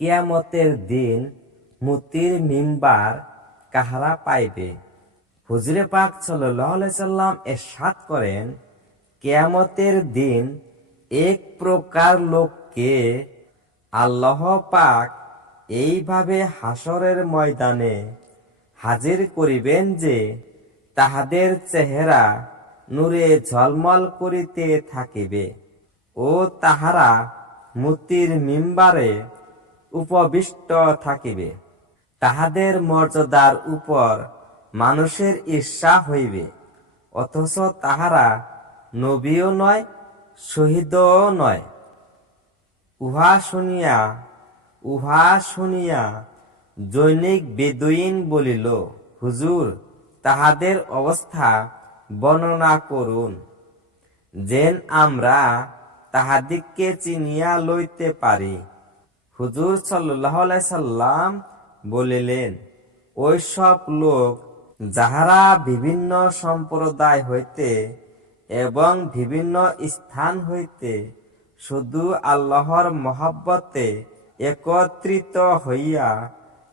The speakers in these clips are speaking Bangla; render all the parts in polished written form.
কিয়ামতের দিন মুক্তির মিম্বার কাহারা পাইবে? হুজুরে পাক সাল্লাল্লাহু আলাইহি সাল্লাম ইরশাদ করেন, কিয়ামতের দিন এক প্রকার লোককে আল্লাহ পাক এইভাবে হাসরের ময়দানে হাজির করিবেন যে তাহাদের চেহারা নূরে ঝলমল করিতে থাকিবে ও তাহারা মুক্তির মিম্বারে উপবিষ্ট থাকিবে। তাহাদের মর্যাদার উপর মানুষের ঈর্ষা হইবে, অথচ তাহারা নবীও নয়, শহীদও নয়। উহা শুনিয়া জৈনিক বেদুইন বলিল, হুজুর, তাহাদের অবস্থা বর্ণনা করুন, যেন আমরা তাহাদিগকে চিনিয়া লইতে পারি। হুজুর সাল্লাল্লাহু আলাইহি সাল্লাম বলিলেন, ওই সব লোক যাহারা বিভিন্ন সম্প্রদায় হইতে এবং বিভিন্ন স্থান হইতে শুধু আল্লাহর মহব্বতে একত্রিত হইয়া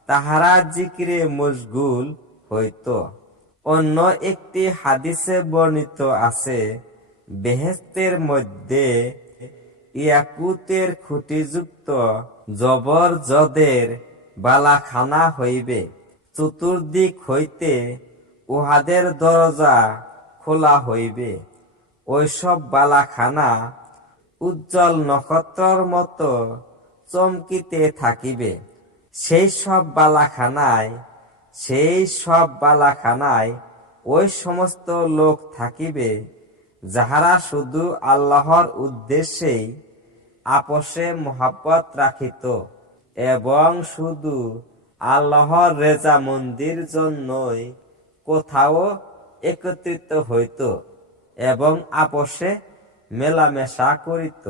তাহারা জিকিরে মশগুল হইত। অন্য একটি হাদিসে বর্ণিত আছে, বেহেশতের মধ্যে ইয়াকুতের খুঁটিযুক্ত জবরজদের বালাখানা হইবে, চতুর্দিক হইতে উহাদের দরজা খোলা হইবে। ওইসব বালাখানা উজ্জ্বল নক্ষত্রের মতো চমকিতে থাকিবে। সেই সব বালাখানায় ওই সমস্ত লোক থাকিবে যাহারা শুধু আল্লাহর উদ্দেশ্যেই আপোষে মহব্বত রাখিত এবং শুধু আল্লাহর রেজামন্দির জন্যই কোথাও একত্রিত হইত এবং আপোষে মেলামেশা করিত।